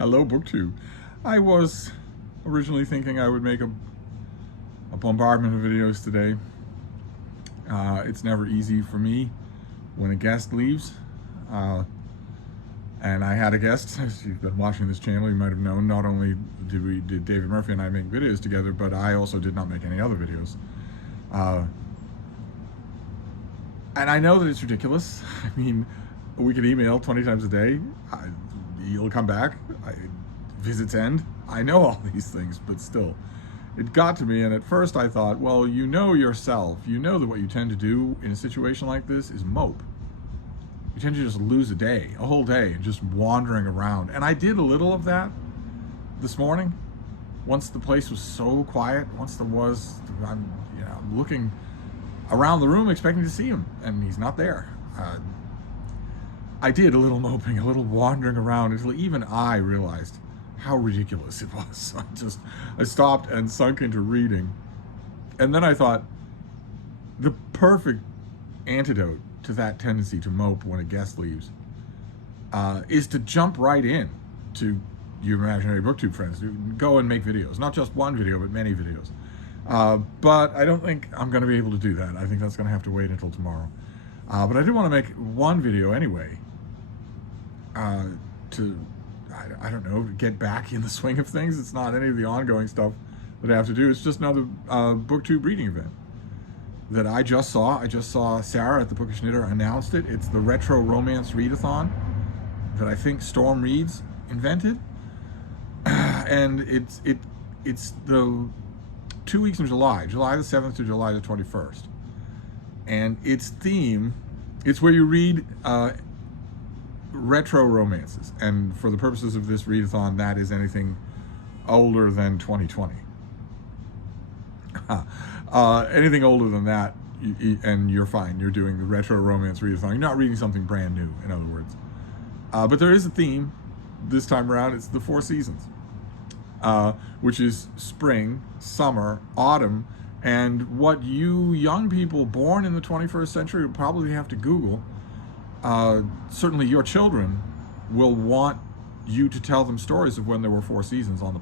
Hello, BookTube. I was originally thinking I would make a bombardment of videos today. It's never easy for me when a guest leaves. And I had a guest. If you've been watching this channel, you might have known not only did David Murphy and I make videos together, but I also did not make any other videos. And I know that it's ridiculous. I mean, we could email 20 times a day. You'll come back. Visits end. I know all these things, but still, it got to me. And at first I thought, well, you know yourself. You know that what you tend to do in a situation like this is mope. You tend to just lose a whole day, just wandering around. And I did a little of that this morning. Once the place was so quiet, I'm looking around the room expecting to see him, and he's not there. I did a little moping, a little wandering around until even I realized how ridiculous it was. I stopped and sunk into reading. And then I thought, the perfect antidote to that tendency to mope when a guest leaves is to jump right in to your imaginary BookTube friends. Go and make videos, not just one video, but many videos. But I don't think I'm going to be able to do that. I think that's going to have to wait until tomorrow. But I do want to make one video anyway I don't know, get back in the swing of things. It's not any of the ongoing stuff that I have to do. It's just another BookTube reading event that I just saw. I just saw Sarah at the Bookish Knitter announced it. It's the Retro Romance Readathon that I think Storm Reads invented. And it's the 2 weeks in July the 7th to July the 21st. And its theme, it's where you read retro romances. And for the purposes of this readathon, that is anything older than 2020. Anything older than that, and you're fine. You're doing the retro romance readathon. You're not reading something brand new, in other words. But there is a theme this time around. It's the 4 seasons, which is spring, summer, autumn, and what you young people born in the 21st century will probably have to Google. Certainly your children will want you to tell them stories of when there were 4 seasons on the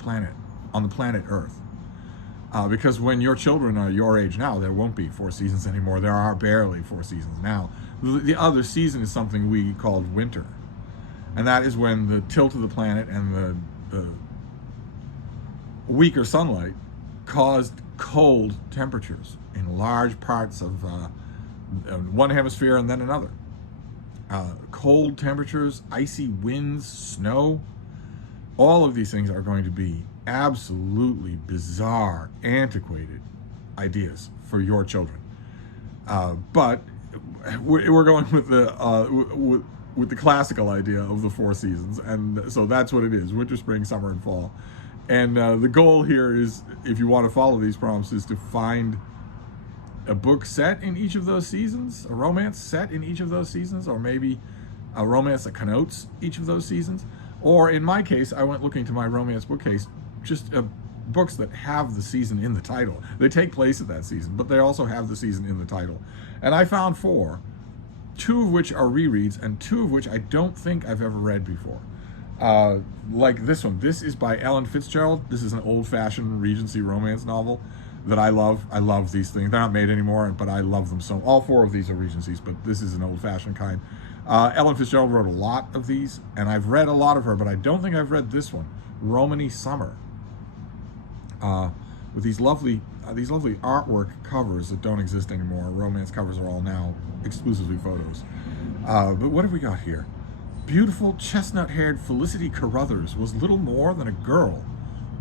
planet Earth. Because when your children are your age now, there won't be 4 seasons anymore. There are barely 4 seasons now. The other season is something we called winter. And that is when the tilt of the planet and the weaker sunlight caused cold temperatures in large parts of one hemisphere and then another. Cold temperatures, icy winds, snow, all of these things are going to be absolutely bizarre, antiquated ideas for your children. But we're going with the classical idea of the 4 seasons, and so that's what it is: winter, spring, summer, and fall. And the goal here is, if you want to follow these prompts, is to find a book set in each of those seasons, a romance set in each of those seasons, or maybe a romance that connotes each of those seasons. Or in my case, I went looking to my romance bookcase, just books that have the season in the title. They take place at that season, but they also have the season in the title. And I found 4, 2 of which are rereads, and 2 of which I don't think I've ever read before. Like this one. This is by Ellen Fitzgerald. This is an old-fashioned Regency romance novel that I love. I love these things. They're not made anymore, but I love them so. All 4 of these are Regencies, but this is an old-fashioned kind. Ellen Fitzgerald wrote a lot of these, and I've read a lot of her, but I don't think I've read this one, Romany Summer, with these lovely artwork covers that don't exist anymore. Romance covers are all now exclusively photos. But what have we got here? Beautiful chestnut-haired Felicity Carruthers was little more than a girl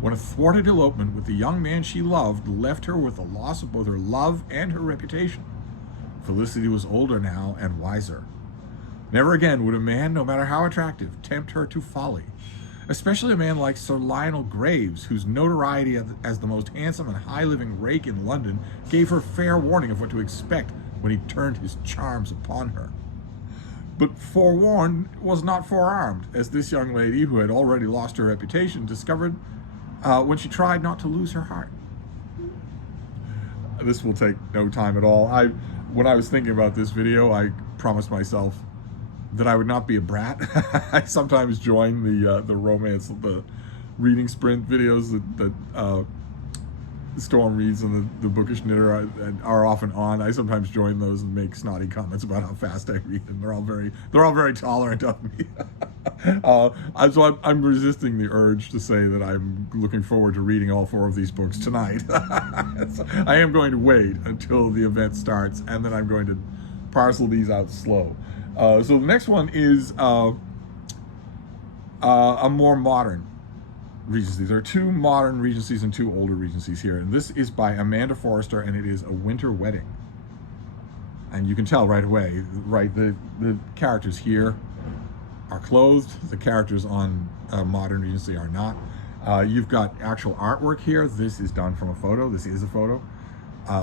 when a thwarted elopement with the young man she loved left her with the loss of both her love and her reputation. Felicity was older now and wiser. Never again would a man, no matter how attractive, tempt her to folly, especially a man like Sir Lionel Graves, whose notoriety as the most handsome and high-living rake in London gave her fair warning of what to expect when he turned his charms upon her. But forewarned was not forearmed, as this young lady, who had already lost her reputation, discovered when she tried not to lose her heart. This will take no time at all. When I was thinking about this video, I promised myself that I would not be a brat. I sometimes join the romance, the reading sprint videos that Storm reads and the Bookish Knitter are often on. I sometimes join those and make snotty comments about how fast I read, and they're all very tolerant of me. So I'm resisting the urge to say that I'm looking forward to reading all 4 of these books tonight. So I am going to wait until the event starts, and then I'm going to parcel these out slow. So the next one is a more modern Regency. There are 2 modern Regencies and 2 older Regencies here, and this is by Amanda Forrester, and it is A Winter Wedding. And you can tell right away, right, the characters here are clothed, the characters on modern Regency are not. You've got actual artwork here. This is done from a photo. This is a photo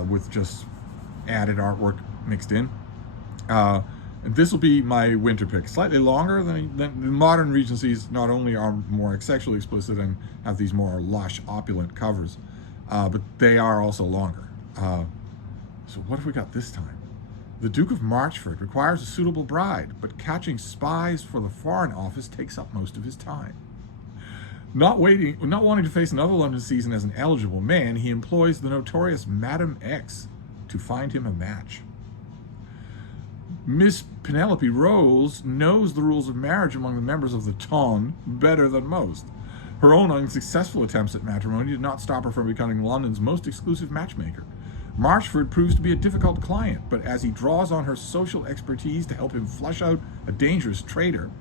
with just added artwork mixed in. And this will be my winter pick. Slightly longer than the modern Regencies. Not only are more sexually explicit and have these more lush, opulent covers, but they are also longer. So what have we got this time? The Duke of Marchford requires a suitable bride, but catching spies for the Foreign Office takes up most of his time. Not wanting to face another London season as an eligible man, he employs the notorious Madam X to find him a match. Miss Penelope Rose knows the rules of marriage among the members of the ton better than most. Her own unsuccessful attempts at matrimony did not stop her from becoming London's most exclusive matchmaker. Marchford proves to be a difficult client, but as he draws on her social expertise to help him flush out a dangerous traitor,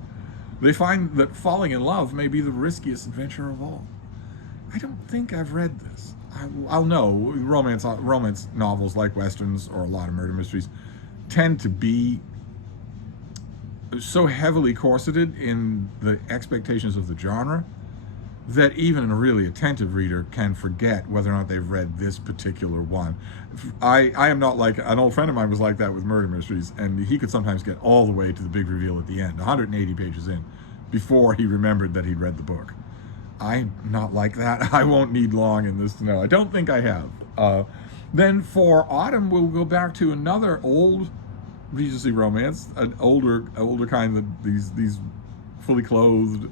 they find that falling in love may be the riskiest adventure of all. I don't think I've read this. I'll know. Romance novels, like Westerns or a lot of murder mysteries, tend to be so heavily corseted in the expectations of the genre that even a really attentive reader can forget whether or not they've read this particular one. I am not like, an old friend of mine was like that with murder mysteries, and he could sometimes get all the way to the big reveal at the end, 180 pages in, before he remembered that he'd read the book. I'm not like that. I won't need long in this to know. I don't think I have. Then for autumn, we'll go back to another old Regency romance, an older kind of these fully clothed,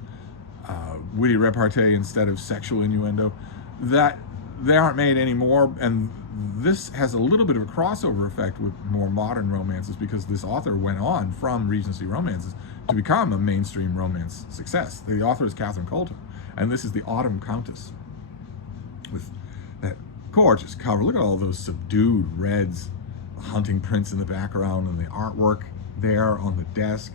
witty repartee instead of sexual innuendo, that they aren't made anymore. And this has a little bit of a crossover effect with more modern romances, because this author went on from Regency romances to become a mainstream romance success. The author is Catherine Coulter, and this is The Autumn Countess, with that gorgeous cover. Look at all those subdued reds, the hunting prints in the background, and the artwork there on the desk.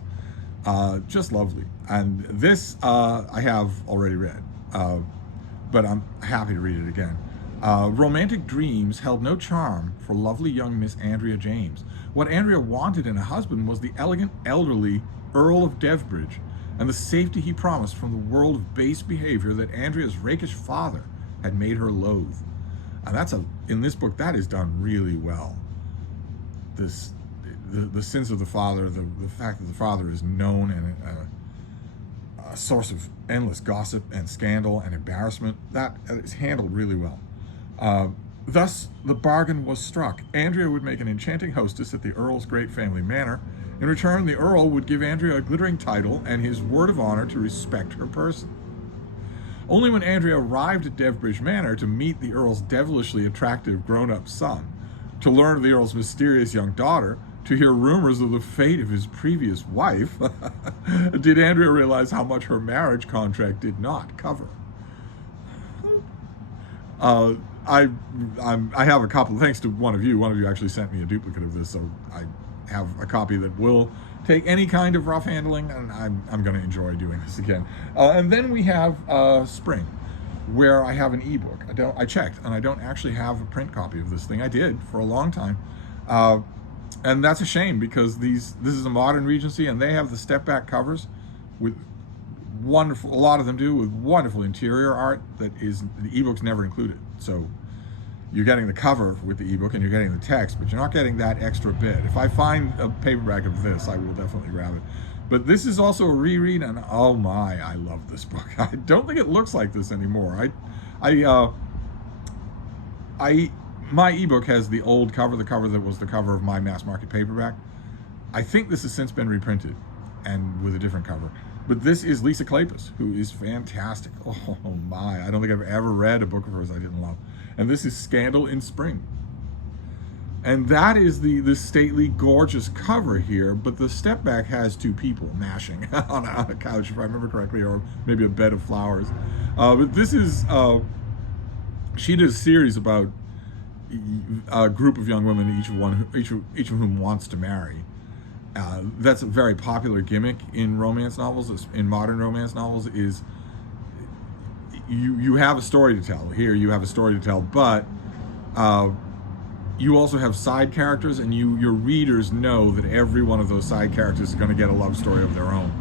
Just lovely. And this I have already read, but I'm happy to read it again. Romantic dreams held no charm for lovely young Miss Andrea James. What Andrea wanted in a husband was the elegant, elderly Earl of Devbridge, and the safety he promised from the world of base behavior that Andrea's rakish father had made her loathe. And in this book, that is done really well. The sins of the father, the fact that the father is known and a source of endless gossip and scandal and embarrassment, that is handled really well. Thus, the bargain was struck. Andrea would make an enchanting hostess at the Earl's great family manor. In return, the Earl would give Andrea a glittering title and his word of honor to respect her person. Only when Andrea arrived at Devbridge Manor to meet the Earl's devilishly attractive grown-up son, to learn of the Earl's mysterious young daughter, to hear rumors of the fate of his previous wife, did Andrea realize how much her marriage contract did not cover. I have a couple, thanks to one of you actually sent me a duplicate of this, so I have a copy that will take any kind of rough handling, and I'm going to enjoy doing this again. And then we have spring, where I have an ebook. I checked, and I don't actually have a print copy of this thing. I did for a long time. And that's a shame, because this is a modern Regency, and they have the step back covers with wonderful, a lot of them do, with wonderful interior art that is, the ebook's never included. So you're getting the cover with the ebook and you're getting the text, but you're not getting that extra bit. If I find a paperback of this, I will definitely grab it. But this is also a reread, and oh my, I love this book. I don't think it looks like this anymore. My ebook has the old cover, the cover that was the cover of my mass market paperback. I think this has since been reprinted, and with a different cover. But this is Lisa Kleypas, who is fantastic. Oh my, I don't think I've ever read a book of hers I didn't love. And this is Scandal in Spring. And that is the stately, gorgeous cover here, but the step back has two people mashing on a couch, if I remember correctly, or maybe a bed of flowers. But this is, she did a series about a group of young women, each of whom wants to marry. That's a very popular gimmick in romance novels, in modern romance novels, is you have a story to tell. Here you have a story to tell, but you also have side characters, and your readers know that every one of those side characters is going to get a love story of their own.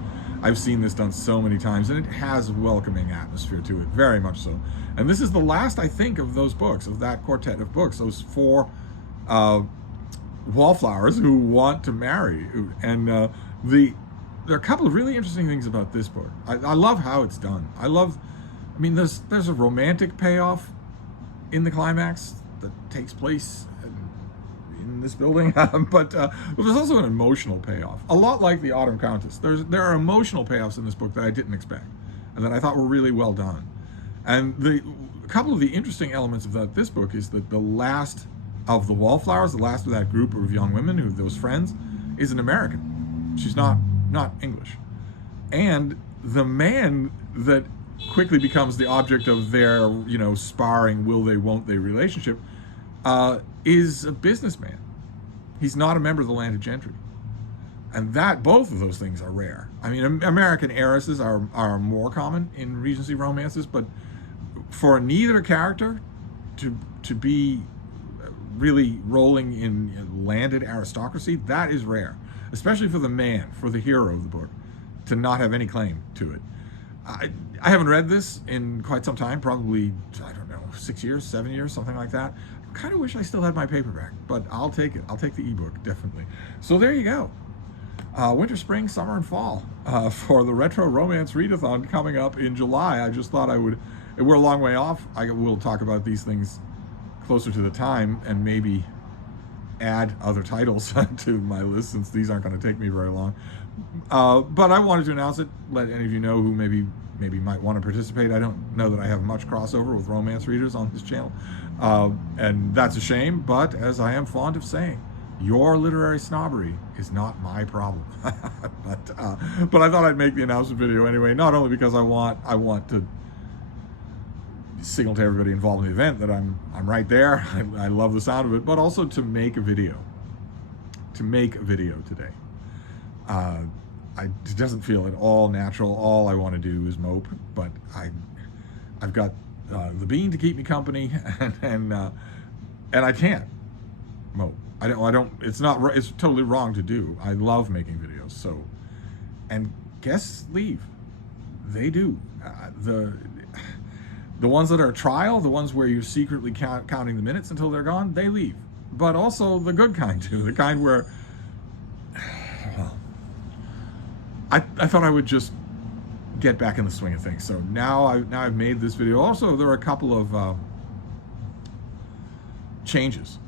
I've seen this done so many times, and it has a welcoming atmosphere to it, very much so. And this is the last, I think, of those books, of that quartet of books, those four wallflowers who want to marry. And there are a couple of really interesting things about this book. I love how it's done. I mean, there's a romantic payoff in the climax that takes place in this building, but there's also an emotional payoff, a lot like The Autumn Countess. There are emotional payoffs in this book that I didn't expect, and that I thought were really well done. And a couple of the interesting elements of this book is that the last of the wallflowers, the last of that group of young women, those friends, is an American. She's not English, and the man that quickly becomes the object of their, sparring will they, won't they relationship, is a businessman. He's not a member of the landed gentry. And both of those things are rare. I mean, American heiresses are more common in Regency romances, but for neither character to be really rolling in landed aristocracy, that is rare. Especially for the man, for the hero of the book, to not have any claim to it. I haven't read this in quite some time, probably, I don't know, 6 years, 7 years, something like that. I kind of wish I still had my paperback, but I'll take it. I'll take the ebook, definitely. So there you go. Winter, spring, summer, and fall for the Retro Romance Readathon coming up in July. I just thought we're a long way off. We'll talk about these things closer to the time and maybe add other titles to my list, since these aren't going to take me very long. But I wanted to announce it, let any of you know who maybe might want to participate. I don't know that I have much crossover with romance readers on this channel, and that's a shame, but as I am fond of saying, your literary snobbery is not my problem. but I thought I'd make the announcement video anyway, not only because I want to signal to everybody involved in the event that I'm right there. I love the sound of it, but also to make a video. Today. It doesn't feel at all natural. All I want to do is mope, but I've got the bean to keep me company, and I can't mope. I don't. It's totally wrong to do. I love making videos. So, and guests leave. They do. The ones that are trial, the ones where you're secretly counting the minutes until they're gone, they leave. But also the good kind too, the kind where, well, I thought I would just get back in the swing of things. So now I've made this video. Also, there are a couple of changes,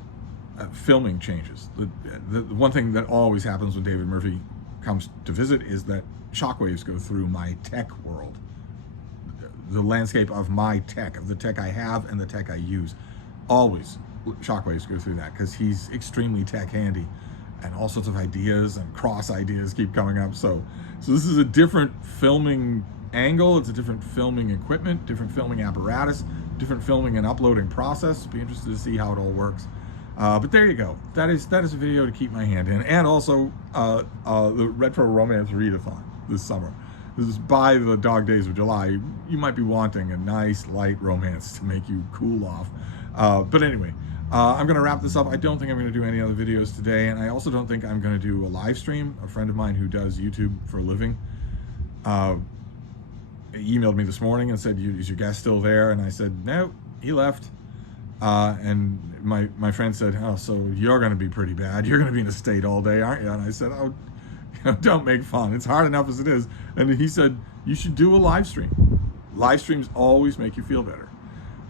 filming changes. The one thing that always happens when David Murphy comes to visit is that shockwaves go through my tech world. The landscape of my tech, of the tech I have and the tech I use. Always shockwaves go through that, because he's extremely tech handy, and all sorts of ideas and cross ideas keep coming up. So this is a different filming angle. It's a different filming equipment, different filming apparatus, different filming and uploading process. Be interested to see how it all works. But there you go. That is a video to keep my hand in. And also the Retro Romance Readathon this summer. This is by the dog days of July. You might be wanting a nice light romance to make you cool off. But anyway, I'm going to wrap this up. I don't think I'm going to do any other videos today, and I also don't think I'm going to do a live stream. A friend of mine who does YouTube for a living emailed me this morning and said, is your guest still there? And I said, no, he left. And my friend said, oh, so you're going to be pretty bad. You're going to be in a state all day, aren't you? And I said, oh, don't make fun. It's hard enough as it is. And he said, you should do a live stream. Live streams always make you feel better.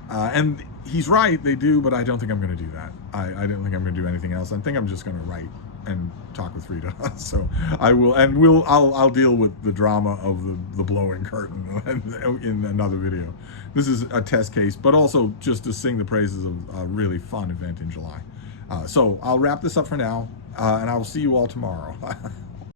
And he's right, they do, but I don't think I'm going to do that. I don't think I'm going to do anything else. I think I'm just going to write and talk with Rita. So I will, and I'll deal with the drama of the blowing curtain in another video. This is a test case, but also just to sing the praises of a really fun event in July. So I'll wrap this up for now, and I will see you all tomorrow.